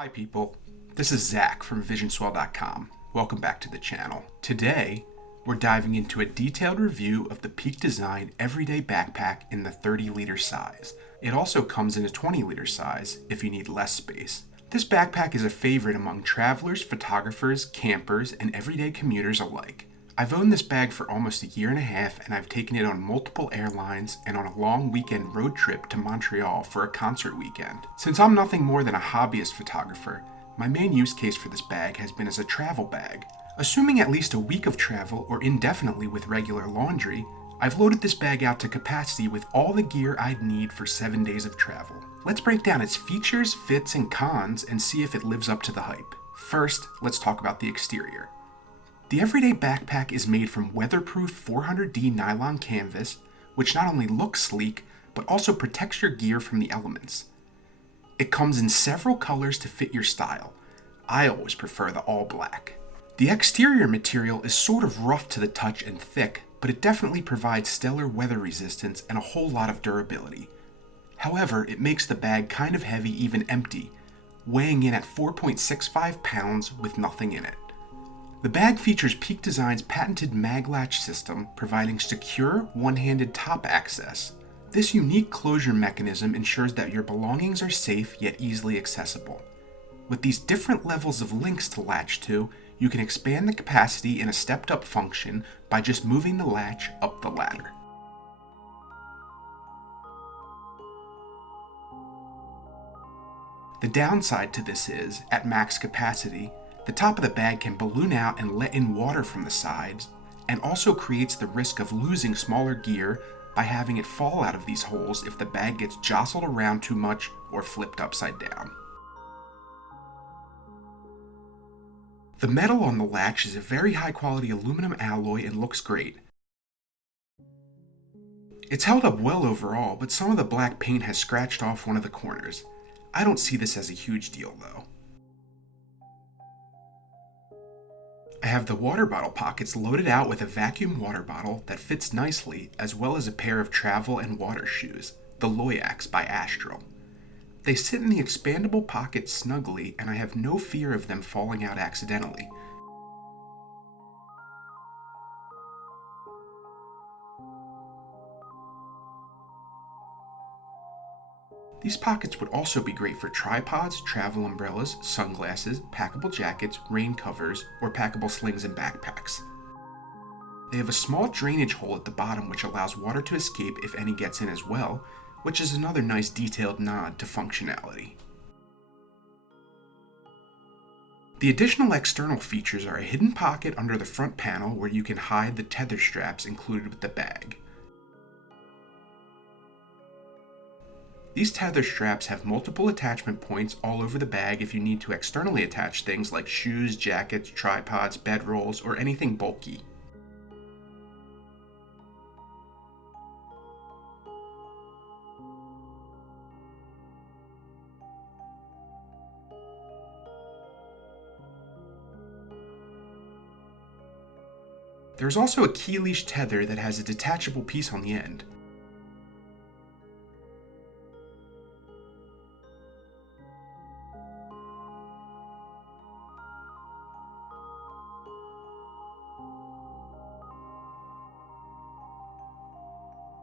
Hi people, this is Zach from visionswell.com. Welcome back to the channel. Today, we're diving into a detailed review of the Peak Design Everyday Backpack in the 30-liter size. It also comes in a 20-liter size if you need less space. This backpack is a favorite among travelers, photographers, campers, and everyday commuters alike. I've owned this bag for almost a year and a half, and I've taken it on multiple airlines and on a long weekend road trip to Montreal for a concert weekend. Since I'm nothing more than a hobbyist photographer, my main use case for this bag has been as a travel bag. Assuming at least a week of travel or indefinitely with regular laundry, I've loaded this bag out to capacity with all the gear I'd need for 7 days of travel. Let's break down its features, fits, and cons and see if it lives up to the hype. First, let's talk about the exterior. The Everyday Backpack is made from weatherproof 400D nylon canvas, which not only looks sleek, but also protects your gear from the elements. It comes in several colors to fit your style. I always prefer the all black. The exterior material is sort of rough to the touch and thick, but it definitely provides stellar weather resistance and a whole lot of durability. However, it makes the bag kind of heavy even empty, weighing in at 4.65 pounds with nothing in it. The bag features Peak Design's patented mag latch system, providing secure, one-handed top access. This unique closure mechanism ensures that your belongings are safe yet easily accessible. With these different levels of links to latch to, you can expand the capacity in a stepped-up function by just moving the latch up the ladder. The downside to this is, at max capacity, the top of the bag can balloon out and let in water from the sides, and also creates the risk of losing smaller gear by having it fall out of these holes if the bag gets jostled around too much or flipped upside down. The metal on the latch is a very high quality aluminum alloy and looks great. It's held up well overall, but some of the black paint has scratched off one of the corners. I don't see this as a huge deal though. I have the water bottle pockets loaded out with a vacuum water bottle that fits nicely, as well as a pair of travel and water shoes, the Loadout by Astral. They sit in the expandable pockets snugly, and I have no fear of them falling out accidentally. These pockets would also be great for tripods, travel umbrellas, sunglasses, packable jackets, rain covers, or packable slings and backpacks. They have a small drainage hole at the bottom which allows water to escape if any gets in as well, which is another nice detailed nod to functionality. The additional external features are a hidden pocket under the front panel where you can hide the tether straps included with the bag. These tether straps have multiple attachment points all over the bag if you need to externally attach things like shoes, jackets, tripods, bedrolls, or anything bulky. There's also a key leash tether that has a detachable piece on the end.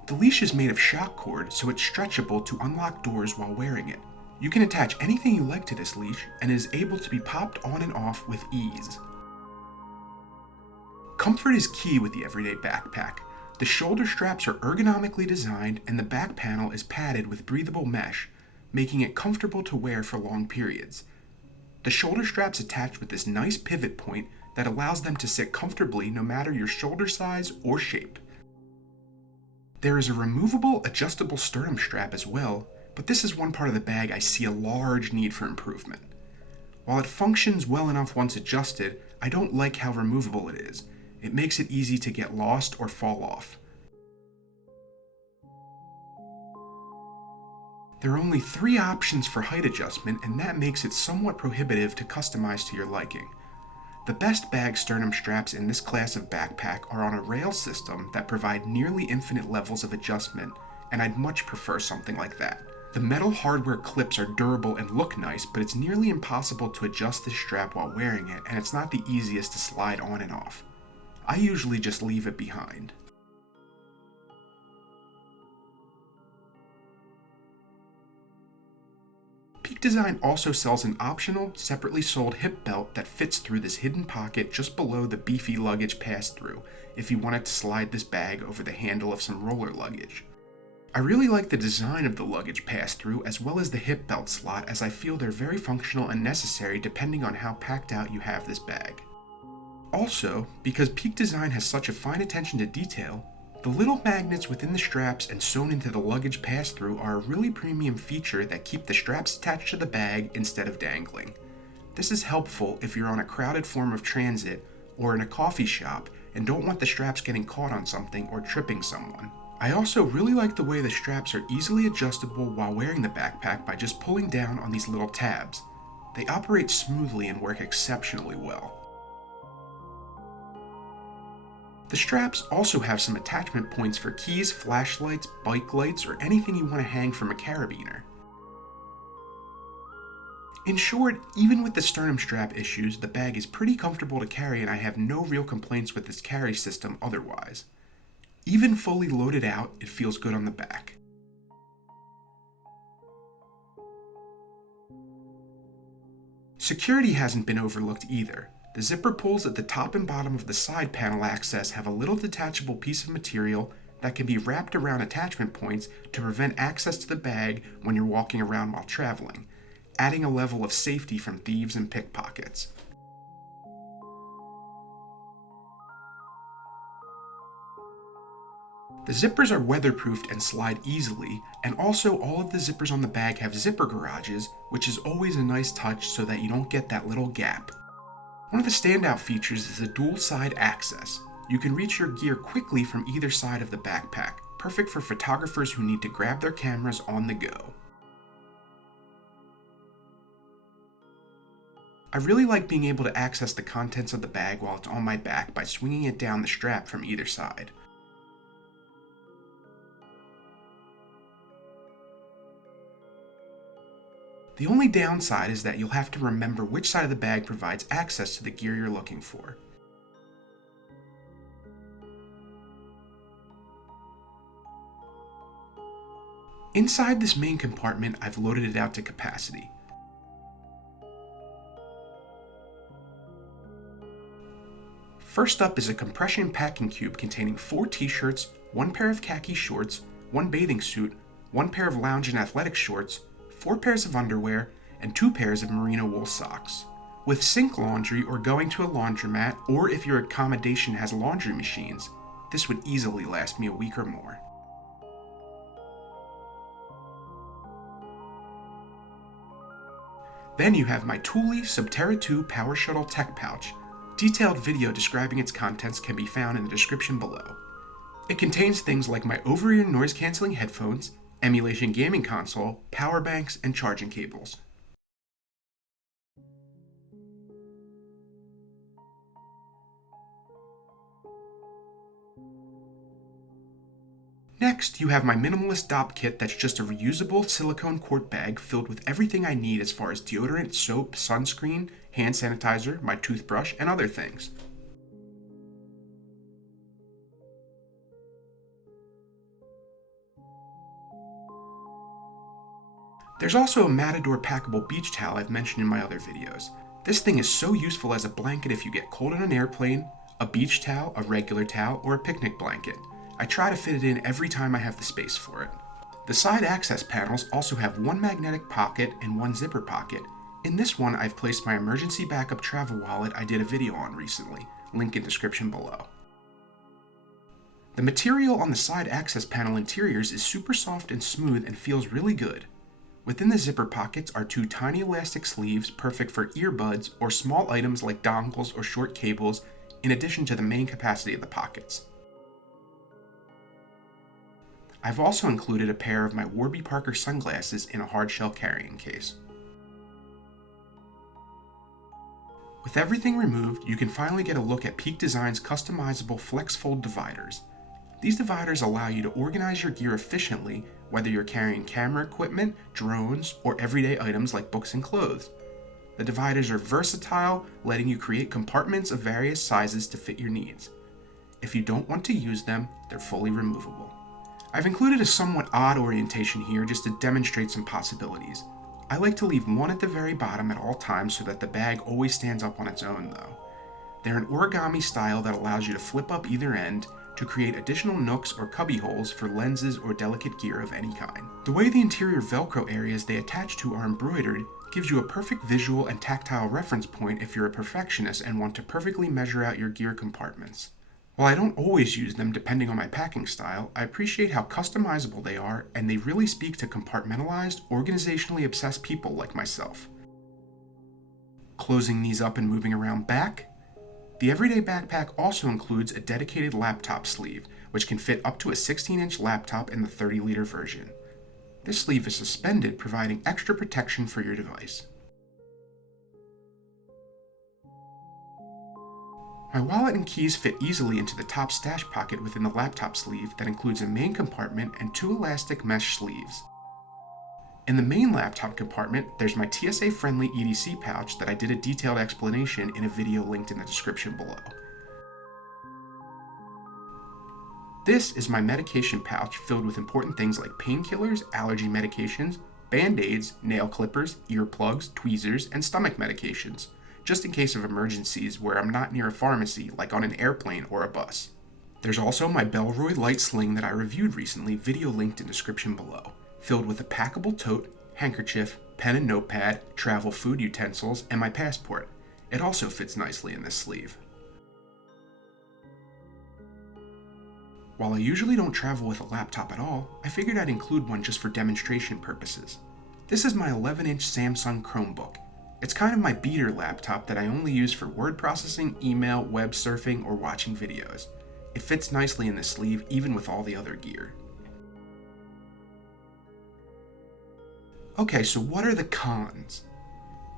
The leash is made of shock cord, so it's stretchable to unlock doors while wearing it. You can attach anything you like to this leash, and it is able to be popped on and off with ease. Comfort is key with the Everyday Backpack. The shoulder straps are ergonomically designed, and the back panel is padded with breathable mesh, making it comfortable to wear for long periods. The shoulder straps attach with this nice pivot point that allows them to sit comfortably no matter your shoulder size or shape. There is a removable, adjustable sternum strap as well, but this is one part of the bag I see a large need for improvement. While it functions well enough once adjusted, I don't like how removable it is. It makes it easy to get lost or fall off. There are only 3 options for height adjustment, and that makes it somewhat prohibitive to customize to your liking. The best bag sternum straps in this class of backpack are on a rail system that provide nearly infinite levels of adjustment, and I'd much prefer something like that. The metal hardware clips are durable and look nice, but it's nearly impossible to adjust this strap while wearing it, and it's not the easiest to slide on and off. I usually just leave it behind. Peak Design also sells an optional, separately sold hip belt that fits through this hidden pocket just below the beefy luggage pass-through if you wanted to slide this bag over the handle of some roller luggage. I really like the design of the luggage pass-through as well as the hip belt slot, as I feel they're very functional and necessary depending on how packed out you have this bag. Also, because Peak Design has such a fine attention to detail, the little magnets within the straps and sewn into the luggage pass-through are a really premium feature that keep the straps attached to the bag instead of dangling. This is helpful if you're on a crowded form of transit or in a coffee shop and don't want the straps getting caught on something or tripping someone. I also really like the way the straps are easily adjustable while wearing the backpack by just pulling down on these little tabs. They operate smoothly and work exceptionally well. The straps also have some attachment points for keys, flashlights, bike lights, or anything you want to hang from a carabiner. In short, even with the sternum strap issues, the bag is pretty comfortable to carry and I have no real complaints with this carry system otherwise. Even fully loaded out, it feels good on the back. Security hasn't been overlooked either. The zipper pulls at the top and bottom of the side panel access have a little detachable piece of material that can be wrapped around attachment points to prevent access to the bag when you're walking around while traveling, adding a level of safety from thieves and pickpockets. The zippers are weatherproofed and slide easily, and also all of the zippers on the bag have zipper garages, which is always a nice touch so that you don't get that little gap. One of the standout features is the dual side access. You can reach your gear quickly from either side of the backpack, perfect for photographers who need to grab their cameras on the go. I really like being able to access the contents of the bag while it's on my back by swinging it down the strap from either side. The only downside is that you'll have to remember which side of the bag provides access to the gear you're looking for. Inside this main compartment, I've loaded it out to capacity. First up is a compression packing cube containing 4 t-shirts, 1 pair of khaki shorts, 1 bathing suit, 1 pair of lounge and athletic shorts, 4 pairs of underwear, and 2 pairs of merino wool socks. With sink laundry or going to a laundromat, or if your accommodation has laundry machines, this would easily last me a week or more. Then you have my Thule Subterra 2 Power Shuttle Tech Pouch. Detailed video describing its contents can be found in the description below. It contains things like my over-ear noise-canceling headphones, emulation gaming console, power banks, and charging cables. Next, you have my minimalist DOP kit that's just a reusable silicone quart bag filled with everything I need as far as deodorant, soap, sunscreen, hand sanitizer, my toothbrush, and other things. There's also a Matador packable beach towel I've mentioned in my other videos. This thing is so useful as a blanket if you get cold on an airplane, a beach towel, a regular towel, or a picnic blanket. I try to fit it in every time I have the space for it. The side access panels also have 1 magnetic pocket and 1 zipper pocket. In this one, I've placed my emergency backup travel wallet I did a video on recently, link in description below. The material on the side access panel interiors is super soft and smooth and feels really good. Within the zipper pockets are 2 tiny elastic sleeves perfect for earbuds or small items like dongles or short cables, in addition to the main capacity of the pockets. I've also included a pair of my Warby Parker sunglasses in a hardshell carrying case. With everything removed, you can finally get a look at Peak Design's customizable FlexFold Dividers. These dividers allow you to organize your gear efficiently whether you're carrying camera equipment, drones, or everyday items like books and clothes. The dividers are versatile, letting you create compartments of various sizes to fit your needs. If you don't want to use them, they're fully removable. I've included a somewhat odd orientation here just to demonstrate some possibilities. I like to leave one at the very bottom at all times so that the bag always stands up on its own though. They're an origami style that allows you to flip up either end to create additional nooks or cubby holes for lenses or delicate gear of any kind. The way the interior Velcro areas they attach to are embroidered gives you a perfect visual and tactile reference point if you're a perfectionist and want to perfectly measure out your gear compartments. While I don't always use them depending on my packing style, I appreciate how customizable they are, and they really speak to compartmentalized, organizationally obsessed people like myself. Closing these up and moving around back, the everyday backpack also includes a dedicated laptop sleeve, which can fit up to a 16-inch laptop in the 30-liter version. This sleeve is suspended, providing extra protection for your device. My wallet and keys fit easily into the top stash pocket within the laptop sleeve that includes a main compartment and 2 elastic mesh sleeves. In the main laptop compartment, there's my TSA-friendly EDC pouch that I did a detailed explanation in a video linked in the description below. This is my medication pouch filled with important things like painkillers, allergy medications, band-aids, nail clippers, earplugs, tweezers, and stomach medications, just in case of emergencies where I'm not near a pharmacy like on an airplane or a bus. There's also my BELLROY light sling that I reviewed recently, video linked in description below, filled with a packable tote, handkerchief, pen and notepad, travel food utensils, and my passport. It also fits nicely in this sleeve. While I usually don't travel with a laptop at all, I figured I'd include one just for demonstration purposes. This is my 11-inch Samsung Chromebook. It's kind of my beater laptop that I only use for word processing, email, web surfing, or watching videos. It fits nicely in the sleeve even with all the other gear. Okay, so what are the cons?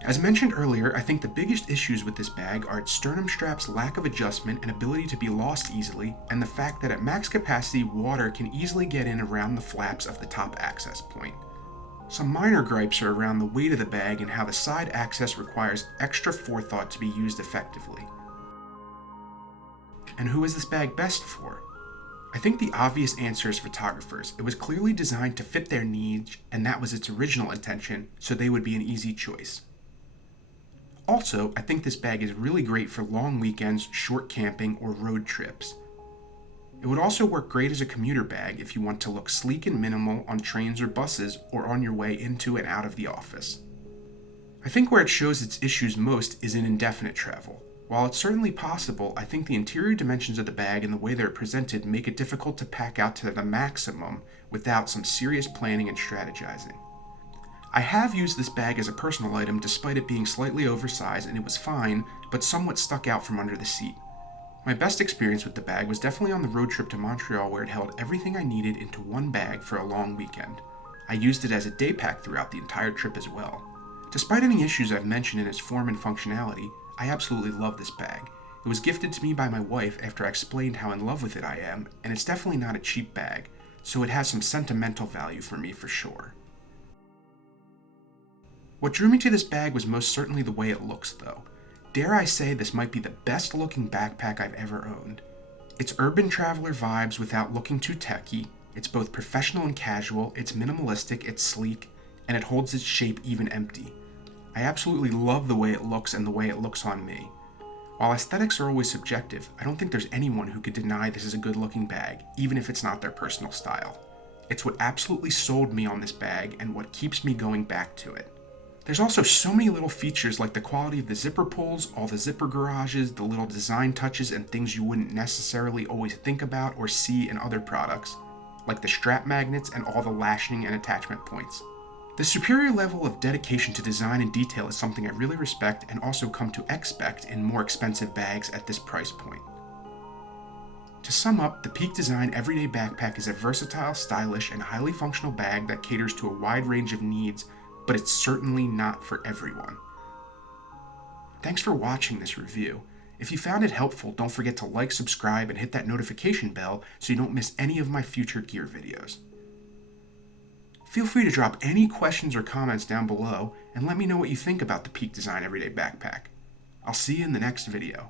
As mentioned earlier, I think the biggest issues with this bag are its sternum strap's lack of adjustment and ability to be lost easily, and the fact that at max capacity, water can easily get in around the flaps of the top access point. Some minor gripes are around the weight of the bag and how the side access requires extra forethought to be used effectively. And who is this bag best for? I think the obvious answer is photographers. It was clearly designed to fit their needs, and that was its original intention, so they would be an easy choice. Also, I think this bag is really great for long weekends, short camping, or road trips. It would also work great as a commuter bag if you want to look sleek and minimal on trains or buses or on your way into and out of the office. I think where it shows its issues most is in indefinite travel. While it's certainly possible, I think the interior dimensions of the bag and the way they're presented make it difficult to pack out to the maximum without some serious planning and strategizing. I have used this bag as a personal item despite it being slightly oversized, and it was fine, but somewhat stuck out from under the seat. My best experience with the bag was definitely on the road trip to Montreal, where it held everything I needed into one bag for a long weekend. I used it as a day pack throughout the entire trip as well. Despite any issues I've mentioned in its form and functionality, I absolutely love this bag. It was gifted to me by my wife after I explained how in love with it I am, and it's definitely not a cheap bag, so it has some sentimental value for me for sure. What drew me to this bag was most certainly the way it looks though. Dare I say this might be the best looking backpack I've ever owned. It's urban traveler vibes without looking too techy, it's both professional and casual, it's minimalistic, it's sleek, and it holds its shape even empty. I absolutely love the way it looks and the way it looks on me. While aesthetics are always subjective, I don't think there's anyone who could deny this is a good looking bag, even if it's not their personal style. It's what absolutely sold me on this bag and what keeps me going back to it. There's also so many little features like the quality of the zipper pulls, all the zipper garages, the little design touches and things you wouldn't necessarily always think about or see in other products, like the strap magnets and all the lashing and attachment points. The superior level of dedication to design and detail is something I really respect and also come to expect in more expensive bags at this price point. To sum up, the Peak Design Everyday Backpack is a versatile, stylish, and highly functional bag that caters to a wide range of needs, but it's certainly not for everyone. Thanks for watching this review. If you found it helpful, don't forget to like, subscribe, and hit that notification bell so you don't miss any of my future gear videos. Feel free to drop any questions or comments down below and let me know what you think about the Peak Design Everyday Backpack. I'll see you in the next video.